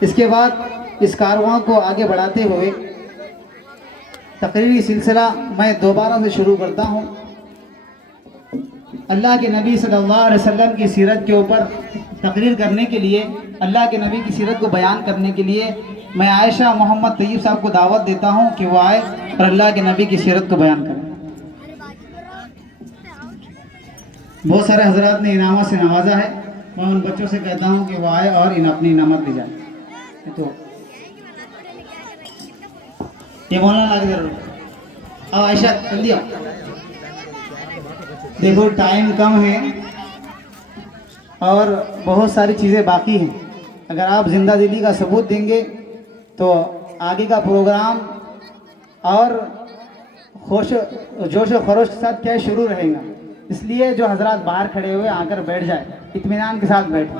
اس کے بعد اس کارواں کو آگے بڑھاتے ہوئے تقریری سلسلہ میں دوبارہ سے شروع کرتا ہوں۔ اللہ کے نبی صلی اللہ علیہ وسلم کی سیرت کے اوپر تقریر کرنے کے لیے، اللہ کے نبی کی سیرت کو بیان کرنے کے لیے میں عائشہ محمد طیب صاحب کو دعوت دیتا ہوں کہ وہ آئے اور اللہ کے نبی کی سیرت کو بیان کریں۔ بہت سارے حضرات نے انعامات سے نوازا ہے، میں ان بچوں سے کہتا ہوں کہ وہ آئے اور اپنی انعامات لے جائیں۔ تو یہ مولانا آگے ضرور اب عائشہ جلدی آؤ۔ دیکھو ٹائم کم ہے اور بہت ساری چیزیں باقی ہیں، اگر آپ زندہ دلی کا ثبوت دیں گے تو آگے کا پروگرام اور جوش و خروش کے ساتھ کیا شروع رہے گا، اس لیے جو حضرات باہر کھڑے ہوئے آ کر بیٹھ جائیں، اطمینان کے ساتھ بیٹھیں۔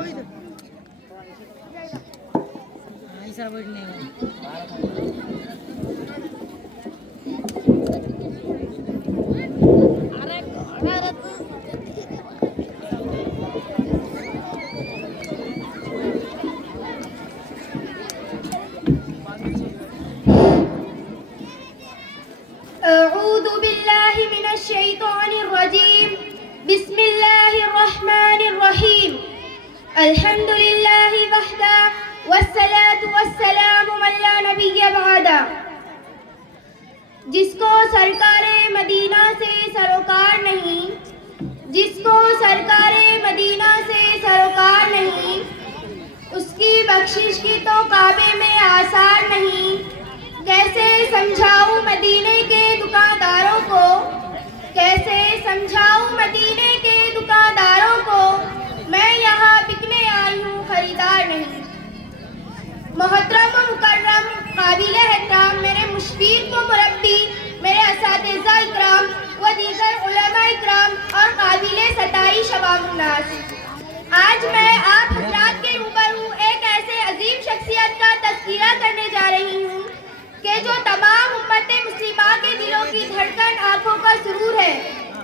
أعوذ بالله من الشيطان الرجيم بسم الله الرحمن الرحيم الحمد لله وحده والصلاة والسلام من لا نبي بعده۔ جس کو سرکار مدینہ سے سروکار نہیں، جس کو سرکار مدینہ سے سروکار نہیں، اس کی بخشش کی تو کعبے میں آثار نہیں۔ کیسے سمجھاؤں مدینے کے دکانداروں کو، کیسے سمجھاؤں مدینے کے دکانداروں کو، میں یہاں بکنے آئی ہوں خریدار نہیں۔ محترم و مکرم قابل احترام میرے مشفق و مربی، میرے اساتذہ اکرام و دیگر علماء اکرام اور قابل ستائش عوام الناس، آج میں آپ حضرات کے روبرو ایک ایسے عظیم شخصیت کا تذکرہ کرنے جا رہی ہوں کہ جو تمام امت مسلمہ کے دلوں کی دھڑکن، آنکھوں کا سرور ہے،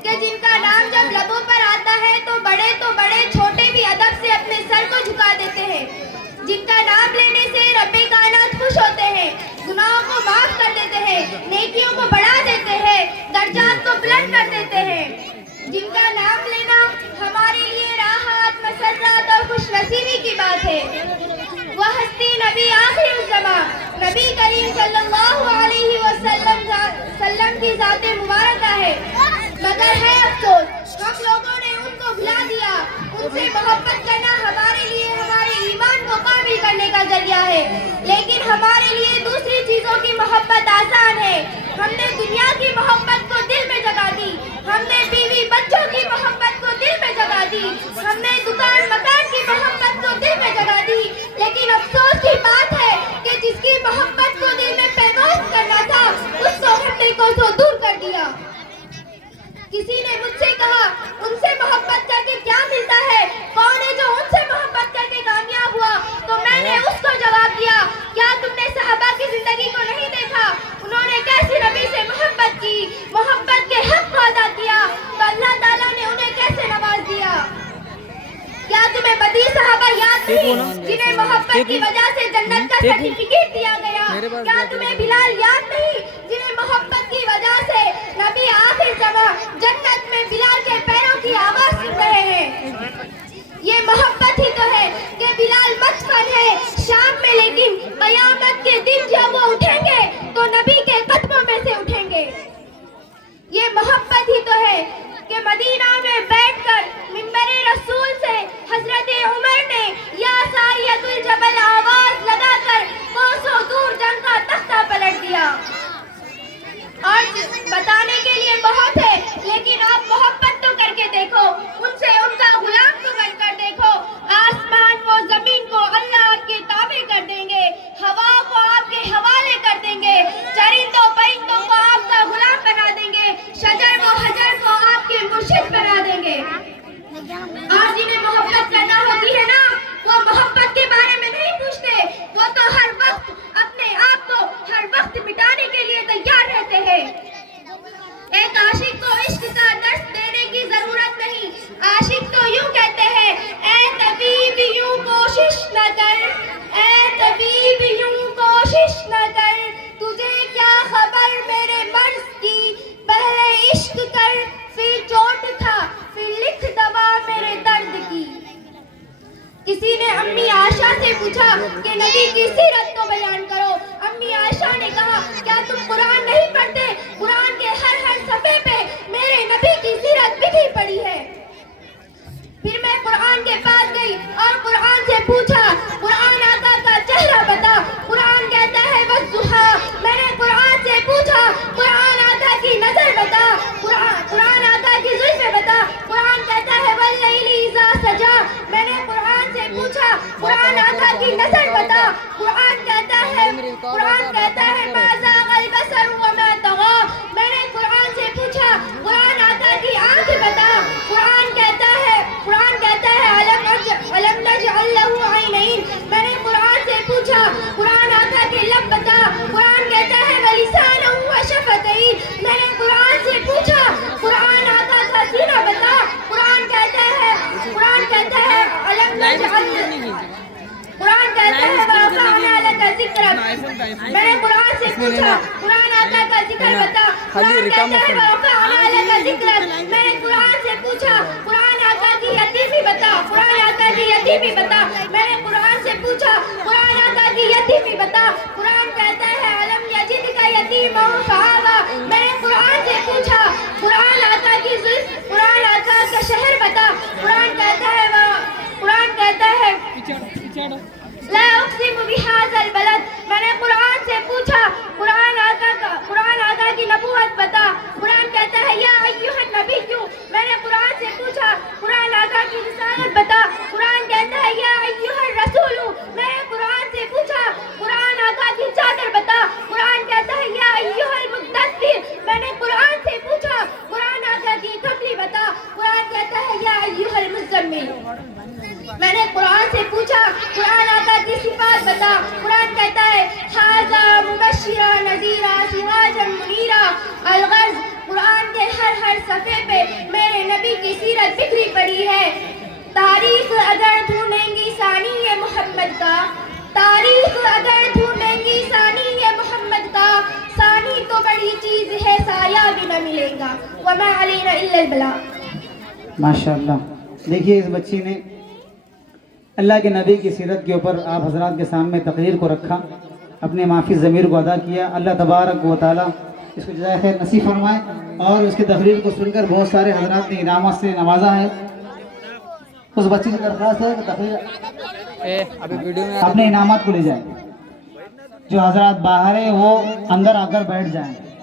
کہ جن کا نام جب لبوں پر آتا ہے تو بڑے چھوٹے بھی ادب سے اپنے سر کو جھکا دیتے ہیں، جن کا نام لینے سے رب کائنات خوش ہوتے ہیں، گناہوں کو معاف کر دیتے ہیں، نیکیوں کو بڑھا دیتے ہیں، درجات کو بلند کر دیتے ہیں، جن کا نام لینا ہمارے لیے راحت، مسرت اور خوش نصیبی کی بات ہے۔ وہ ہستی نبی آخر الزمان نبی کریم صلی اللہ علیہ وسلم کی ذات مبارکہ ہے، مگر ہے افسوس ہم لوگوں نے ان کو بھلا دیا۔ ان سے محبت کرنا ہمارے لیے ہمارے ایمان کو قابل کرنے کا ذریعہ ہے، لیکن ہمارے لیے دوسری چیزوں کی محبت آسان ہے۔ ہم نے دنیا کی محبت کو دل میں جگا دی، ہم نے بیوی بچوں کی محبت کو دل میں جگا دی، ہم نے دکان مکان کی محبت کو دل میں جگا دی، لیکن افسوس کی بات ہے کہ جس کی محبت کو دل میں پیوست کرنا تھا اس کو ہم نے کوسوں دور کر دیا۔ کسی نے مجھ سے کہا ان سے محبت کر کے کیا ملتا ہے، کون ہے جو ان سے محبت کر کے کامیاب ہوا، تو میں نے اس کو جواب دیا، کیا تم نے صحابہ کی زندگی کو نہیں دیکھا، انہوں نے کیسی نبی سے محبت کی، محبت کے حق کو ادا کیا، تو اللہ تعالیٰ نے انہیں کیسے نواز دیا۔ کیا تمہیں بدی صحابہ یاد نہیں جنہیں محبت کی وجہ سے جنت کا سرٹیفکیٹ دیا گیا؟ کیا تمہیں بلال یاد نہیں جنہیں محبت کی وجہ سے نبی آخر زمان جنت میں بلال کے پیروں کی آواز سن رہے ہیں؟ یہ محبت ہی تو ہے کہ بلال مدفن ہے شام میں، لیکن قیامت کے دن جب وہ اٹھیں گے تو نبی کے قدموں میں سے اٹھیں گے۔ یہ محبت ہی تو ہے کہ مدینہ میں بیٹھ کر منبر رسول سے حضرت عمر نے یا سائیۃ الجبل آواز لگا کر کوسوں دور جنگ کا تختہ پلٹ دیا۔ اور بتانے کے لیے بہت ہے، لیکن آپ محبت تو کر کے دیکھو، ان کا غلام تو بن کر دیکھو، آسمان کو زمین کو اللہ کے تابع کہ نبی کی سیرت کو بیان کرو۔ امی عائشہ نے کہا کیا تم قرآن نہیں پڑھتے؟ قرآن کے ہر صفحے پہ میرے نبی کی سیرت لکھی پڑی ہے۔ پھر میں قرآن کے پاس گئی اور قرآن سے پوچھا قرآن آقا کا چہرہ بتا۔ قرآن کہتا ہے والضحیٰ۔ میں نے قرآن سے پوچھا قرآن آقا کی نظر بتا، قرآن آقا کی زلفیں بتا۔ قرآن کہتا ہے واللیل اذا سجا۔ میں نے قرآن سے پوچھا قرآن آقا کی نظر بتا۔ قرآن کہتا ہے ما زاغ البصر وما طغى۔ میں نے قرآن سے پوچھا قرآن آقا کی آنکھ بتا۔ قرآن کہتا ہے علم نجعل له عینین۔ میں نے قرآن سے پوچھا قرآن آقا کے لب بتا۔ قرآن کہتا ہے ولسانہ وشفتین۔ میں نے قرآن سے پوچھا قرآن آقا کا سینہ بتا۔ قرآن کہتا ہے علم نجعل، قرآن کہتا ہے ورفعنا لک ذکرک۔ میں نے قرآن سے پوچھا قرآن آقا کا ذکر بتا۔ قرآن کہتا ہے ورفعنا لک ذکرک۔ میں نے قرآن سے پوچھا قرآن آقا کی یتیمی بتا۔ قرآن آقا کی یتیمی بتا۔ میں نے قرآن سے پوچھا قرآن آقا کی یتیمی بتا۔ قرآن کہتا ہے علم یجدک یتیما فآویٰ۔ میں نے قرآن سے پوچھا قرآن آقا کی زلف، قرآن آقا کا شہر بتا۔ قرآن کہتا ہے لا اقسم بہذا البلد۔ میں نے قرآن سے پوچھا قرآن آقا کی نبوت بتا۔ قرآن کہتا ہے یا ایھا النبی۔ میں نے قرآن سے پوچھا قرآن آقا کی رسالت بتا۔ قرآن کہتا ہے یا ایھا الرسول۔ میں نے قرآن سے پوچھا قرآن آقا کی چادر بتا۔ قرآن کہتا ہے یا ایھا المدثر۔ میں نے قرآن سے پوچھا قرآن آقا کی کملی بتا۔ قرآن کہتا ہے یا ایھا المزمل۔ میں نے قرآن سے پوچھا قرآن آقا کی صفات بتا۔ قرآن کہتا ہے ھذا مبشرا نذیرا سراجا منیرا۔ الغرض قرآن کے ہر صفحے پہ میرے نبی کی سیرت بکھری پڑی ہے۔ تاریخ اگر ڈھونڈیں گی ثانی محمد کا، تاریخ اگر ڈھونڈیں گی ثانی محمد کا، ثانی تو بڑی چیز ہے سایہ بھی نہ ملے گا۔ وما علینا الا البلاغ۔ ماشاءاللہ، دیکھیے اس بچی نے اللہ کے نبی کی سیرت کے اوپر آپ حضرات کے سامنے تقریر کو رکھا، اپنے معافی ضمیر کو ادا کیا۔ اللہ تبارک و تعالیٰ اس کو جزائے خیر نصیب فرمائے، اور اس کی تقریر کو سن کر بہت سارے حضرات نے انعامات سے نوازا ہے۔ اس بچی کی درخواست ہے کہ تقریر اپنے انعامات کو لے جائیں، جو حضرات باہر ہیں وہ اندر آ کر بیٹھ جائیں۔